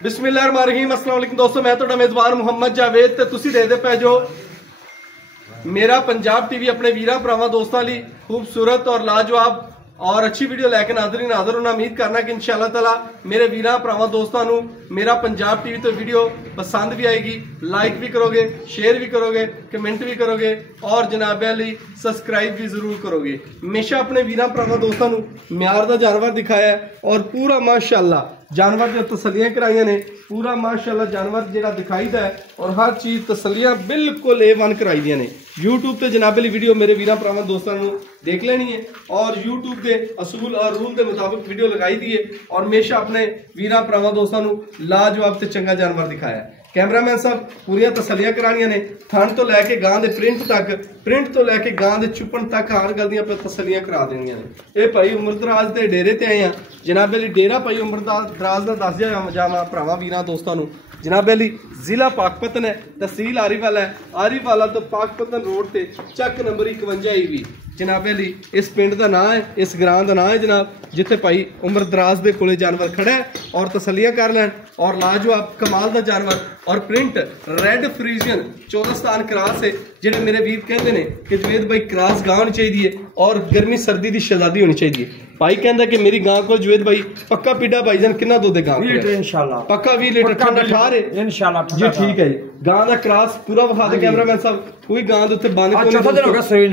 बिस्मिल्लाहिर्रहमानिर्रहीम। अस्सलाम वालेकुम दोस्तों, मैं ਤੁਹਾਡਾ ਮੇਜ਼ਬਾਨ ਮੁਹੰਮਦ ਜਾਵੇਦ ਤੇ ਤੁਸੀਂ ਦੇਖਦੇ ਪਏ ਜੋ मेरा पंजाब टीवी अपने वीरा भरावां दोस्तों ਲਈ खूबसूरत और लाजवाब और अच्छी वीडियो लैके नाज़रीन हाज़र होना। उम्मीद करना कि इंशाअल्लाह ताला मेरे वीरा भरावां दोस्तों ਨੂੰ मेरा पंजाब टीवी तो वीडियो पसंद भी आएगी, लाइक भी करोगे, शेयर भी करोगे, कमेंट भी करोगे और जनाब अली सब्सक्राइब भी जरूर करोगे। हमेशा अपने वीरा भरावां दोस्तों ਨੂੰ म्यार ਦਾ जानवर दिखाया और पूरा माशाअल्लाह जानवर जो तसलियां कराइया ने, पूरा माशाअल्लाह जानवर जो दिखाई दा है और हर चीज़ तसलियां बिल्कुल A1 कराई दी ने। यूट्यूब पर जनाब अली वीडियो मेरे वीरा भरावां दोस्तों ਨੂੰ देख लेनी है और यूट्यूब के असूल और रूल के मुताबिक वीडियो लगाई दी है और हमेशा अपने वीरा भरावां दोस्तों ਨੂੰ लाजवाब ते चंगा जानवर दिखाया है। कैमरामैन साहब पूरिया तसलियां करानिया ने, थन तो लैके गां दे प्रिंट तक, प्रिंट तो लैके गां दे चुपन तक हर गल दियां तसलियां करा देनियां ने। ये भाई उमरदराज दे डेरे ते आए हैं जनाब अली। डेरा भाई उमरदराज दा दस जावा भरावां वीरां दोस्तों ਨੂੰ जनाब अली जिला पाकपतन है, तहसील आरीवाला है। आरीवाला तो पाकपतन रोड से चक नंबर 51 भी जनाब अली इस पिंड का नाम है, इस ग्रां का नाम है जनाब, जिथे भाई उमरदराज के कोले जानवर खड़ा है और तसलियां कर लैन और लाजवाब कमाल का जानवर और प्रिंट रेड फ्रीजियन चौदस्तान क्रॉस है। जिहड़े मेरे वीर कहते हैं कि जवेद भाई क्रॉस गां होनी चाहिए और गर्मी सर्दी की शहजादी होनी चाहिए। भाई कहता कि मेरी गां को जवेद भाई पक्का पीड़ा भाईजान कितना दूध है गां को? इंशाल्लाह पक्का 20 लीटर ठंडा ठार है इंशाल्लाह जी। ठीक है जी, गां का क्रॉस पूरा विखा दे कैमरामैन साहब। कोई गां दे उत्ते बंद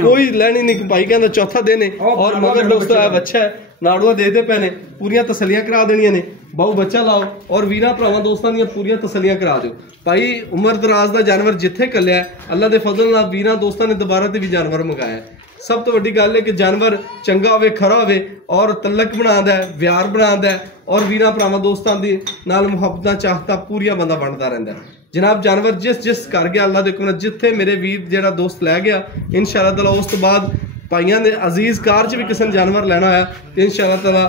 कोई लैनी नहीं, भाई कहता चौथा दिन है और मगर दोस्तों है बच्चा है नाड़ुआ देते पे ने, पूरियां तसलियां करा देनियां ने। बहु बच्चा लाओ और वीरा भरावां दोस्तां दी पूरियां तसलियां करा दो। भाई उमरदराज दा जानवर जिथे कलिया अल्लाह दे फजल नाल वीरा दोस्तां ने दोबारा ते भी जानवर मंगाया। सब तो वड्डी गल है कि जानवर चंगा होवे, खरा होवे और तलक बनांदा है, व्यार बनांदा है और वीरा भरावां दोस्तां दी नाल मुहब्बतां चाहता पूरिया बंदा बनदा रहिंदा है। जनाब जानवर जिस कर गया अल्लाह दे हुक्म नाल, जिथे मेरे वीर जेड़ा दोस्त लै गया इंशाअल्लाह ताला उस तो बाद भाइयों ने अजीज कार च भी किसी ने जानवर लेना होया तो इंशाअल्लाह ताला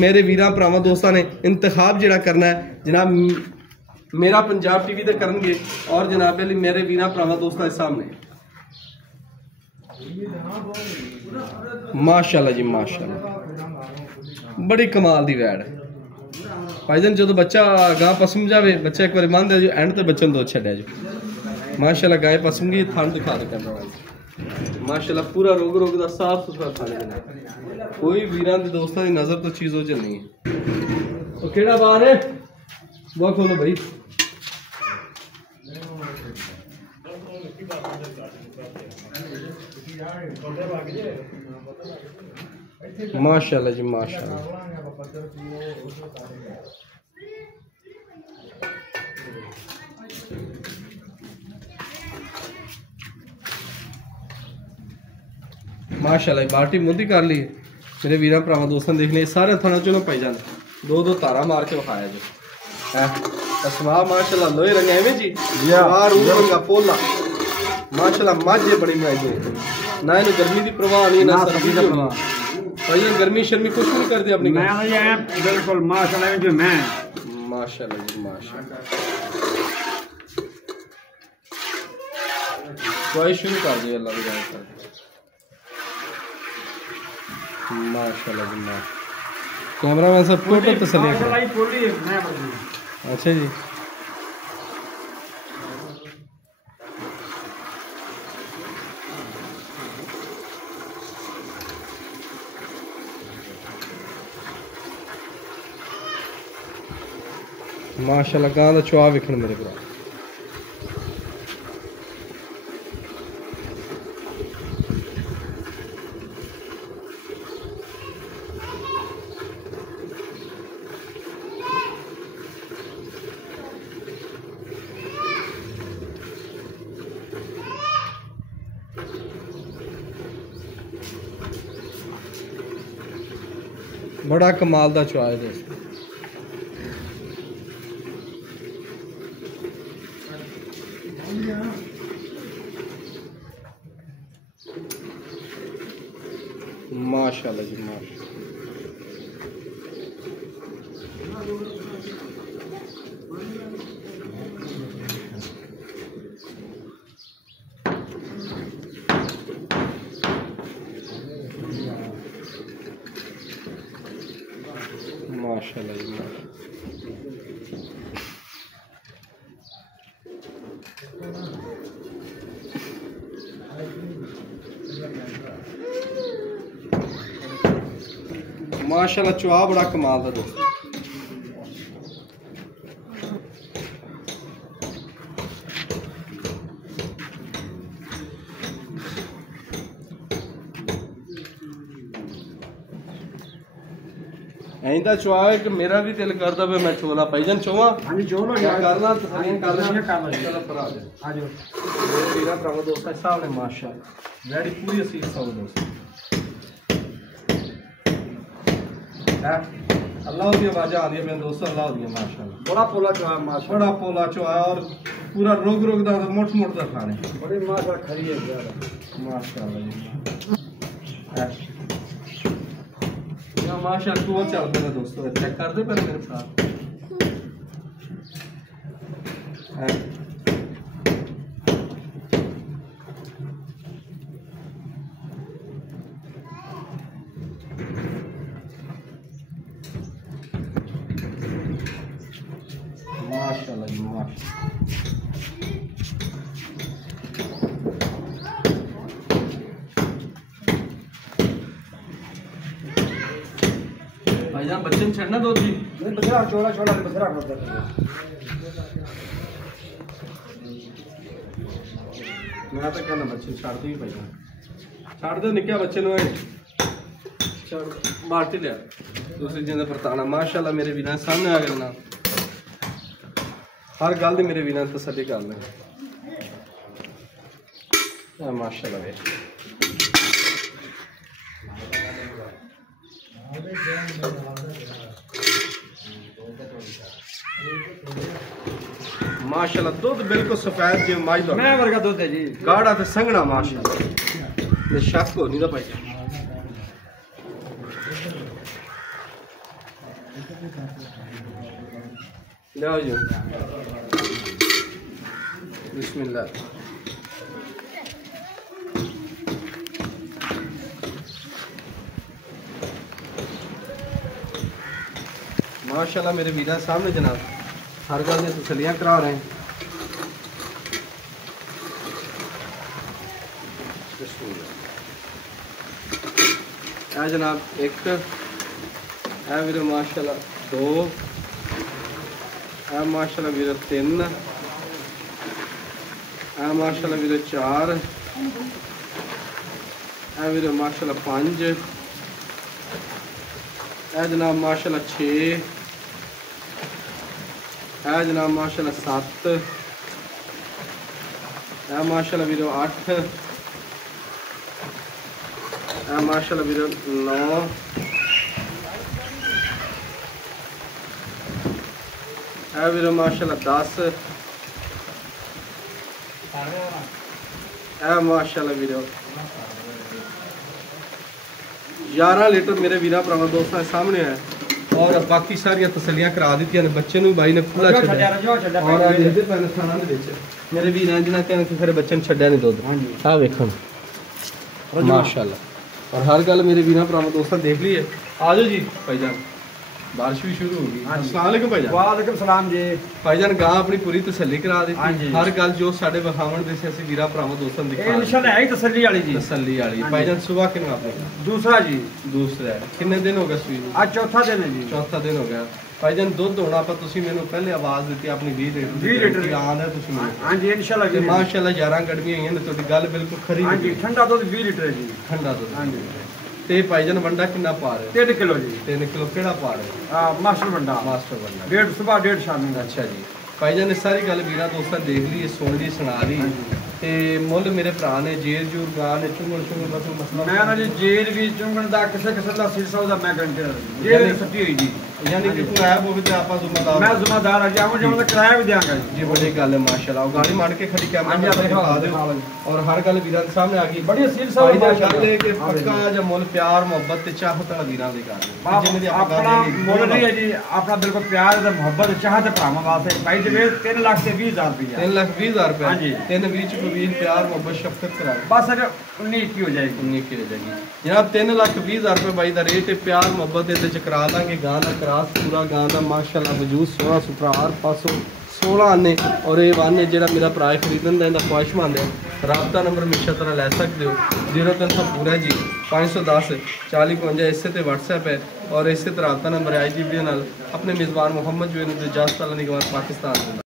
मेरे वीरां भरावां दोस्तां ने इंतखाब जिहड़ा करना है जनाब मेरा पंजाब टीवी ते करनगे और जनाब अली मेरे वीरां भरावां दोस्तां दे सामने माशाअल्लाह जी माशाअल्लाह बड़ी कमाल दी वैड़ है। भाईजान जो बच्चा गां पसम जावे, बच्चा एक बार मान दे जो एंड ते बच्चे दो छड्या जो माशाअल्लाह गाय पसमगी थान दिखा दे करना माशाअल्लाह पूरा रोग का साफ सुथरा थाने कोई वीरां दे दोस्तां दी नजर तो चीज हो जल्दी है। तो केड़ा बार है वो खोलो भाई। माशाअल्लाह जी माशाअल्लाह माशाअल्लाह बाल्टी मुंदी कर ली मेरे वीरा भरावां दोस्तों देखने सारे थाना चलो पाई जान दो तारा मार के विखाया जो है तस्वा माशाअल्लाह लोहे रंग एवं जी रंगा पोला माशाअल्लाह माझे बड़ी बनाई दो ना इन गर्मी की प्रवाह नहीं ना सर्दी की प्रवाह। भाई गर्मी शर्मी कुछ नहीं करते अपनी बिल्कुल माशाअल्लाह जो मैं माशाअल्लाह जी माशाअल्लाह कोई शुरू कर दिया अल्लाह की जान माशाअल्लाह जी माशाअल्लाह। कैमरा मैन सब टोटल तसल्ली। अच्छा जी माशाअल्लाह गां दा चुआ वेखण मेरे भरा बड़ा कमाल दा चुआ है दोस्त। माशाअल्लाह जी माशाअल्लाह माशाल्लाह जी माशाल्लाह। माशाल्लाह चुआ बड़ा कमाल दा दोस्तों। ऐंदा चुआ है कि मेरा भी दिल करदा पे मैं चोला भाईजान चोवा। हाँ जी चोलो क्या करना तस्लीम कर लेना चलो पर आ आ जाओ मेरा भरावा दोस्त साहब ने माशाल्लाह रेडी पूरी असील साहब दोस्त है अल्लाह की आवाज़ आ रही है मेरे दोस्तों अल्लाह की माशाल्लाह बड़ा पोला चुआ माशाल्लाह बड़ा पोला चुआ और पूरा रोग रोग दा मोट मोट दा खाने बड़ी माशाल्लाह खरी है ज्यादा माशाल्लाह जी या माशाल्लाह तू चलता है दोस्तों चेक कर दे पर मेरे साथ है माशाल्लाह जी माशाल्लाह भाईजान बच्चन छड़ना दो जी बसरा चोला चोला बसरा रख दो मैं तो कहना बच्चे छड़ दी भाईजान छड़ दो निक्का बच्चे नु बाल्टी लिया दूसरी जिंदा परताना माशाल्लाह मेरे वीरां सामने आ गए ना हर गल दी मेरे वीरां तसल्ली कर ले माशाल्लाह वे माशाल्लाह दूध बिल्कुल सफेद जो माई दा मैं वर्गा दूध है जी गाढ़ा ते संघना माशाल्लाह ये शक हो नहीं दा भाई लाओ जी बिस्मिल्लाह माशाल्लाह मेरे वीरा सामने जनाब हर गल दी तसलियां करा रहे हैं जनाब एक है वीर माशाल्लाह दो है माशाल्लाह वीर तीन है माशाल्लाह वीर चार है वीर माशाल्लाह पांच है जनाब माशाल्लाह छे है जनाब माशाल्लाह सात है माशाल्लाह वीरो आठ है माशाल्लाह वीरो नौ है वीरो माशाल्लाह 10 है माशाल्लाह वीरो 11 लीटर मेरे वीरा भरावां दोस्तों सामने है और बाकी सारिया तसलियां करा दी बच्चे भाई ने खुला मेरे वीर फिर बच्चे छड्या नहीं दुध आ वेखो माशाल्लाह और हर गल मेरे वीर भरावां दोस्तों देख ली है आ जाओ जी भाईजान बारिश भी शुरू होगी अस्सलाम वालेकुम भाईजान वालेकुम सलाम जी भाईजान गां अपनी पूरी तसल्ली करा दी हर गल जो साडे विखावण दे से वीरा भरावां दोस्तों दिखा इंशाल्लाह है तसल्ली वाली जी तसल्ली वाली भाईजान सुबह कितना आपने दूसरा जी दूसरा है कितने दिन हो गए सुई आज चौथा दिन है जी चौथा दिन हो गया भाईजान दुध होना पर तुसी मैनू पहले आवाज दी अपनी 20 लीटर आन है तुसी मैनू हां जी इंशाल्लाह ते माशाल्लाह 11 गड़वियां हैं तो गल बिल्कुल खरी हां जी ठंडा दुध 20 लीटर है जी ठंडा दुध हां जी ते भाईजान वंडा कितना पा रहे 3 किलो जी 3 किलो केड़ा पा रहे मास्टर वंडा डेढ़ सुबह डेढ़ शाम अच्छा जी भाईजान ने सारी गल वीरा दोस्तां देख ली सुन ली सुना ली ते मुल मेरे भरा ने जेर जूर गा ने चुंगल चुंगल बस मसला मैं ना जी जेर भी चुंगन दा किसे किसे दा सिर सौ दा मैं घंटे जेर सट्टी हुई जी यानी कि कोई ऐप होवे ते आपा जिम्मेदार मैं जिम्मेदार आ जाऊं जब तक किराया भी देंगा जी बड़ी गल है माशाल्लाह गाड़ी मार के खड़ी कैमरा दिखा दे और हर गल वीरा के सामने आ गई बड़ी सिर सौ दा गल है कि पक्का या मुल प्यार मोहब्बत ते चाहत वाला वीरा दे घर जिन्ने दी आपा मुल नहीं है जी अपना बिल्कुल प्यार ते मोहब्बत चाहत भरावां वास्ते भाई जी 3 लाख से 20,000 रुपया 3 लाख 20,000 रुपया हां जी 3 20 को 20 प्यार मोहब्बत शफकत करा बस अगर 19 की हो जाएगी 19 की हो जाएगी जनाब 3 लाख 20,000 रुपये भाई दा रेट है प्यार मोहब्बत दे च करा लांगे गां दा क्रास पूरा गां दा माशाल्लाह वजूद 16 सुथरा हर पासों 16 आने और ये आने जो मेरा भरा खरीदन का ख्वाहिशमंद है राबता नंबर हमेशा तरह लै सकते हो 0300 पूरा जी 510 40 52 इसे ते व्हाट्सएप है और इस तरह रबता नंबर है आज की वीडियो नाल अपने मेज़बान मुहम्मद जो इजाज़त पाकिस्तान।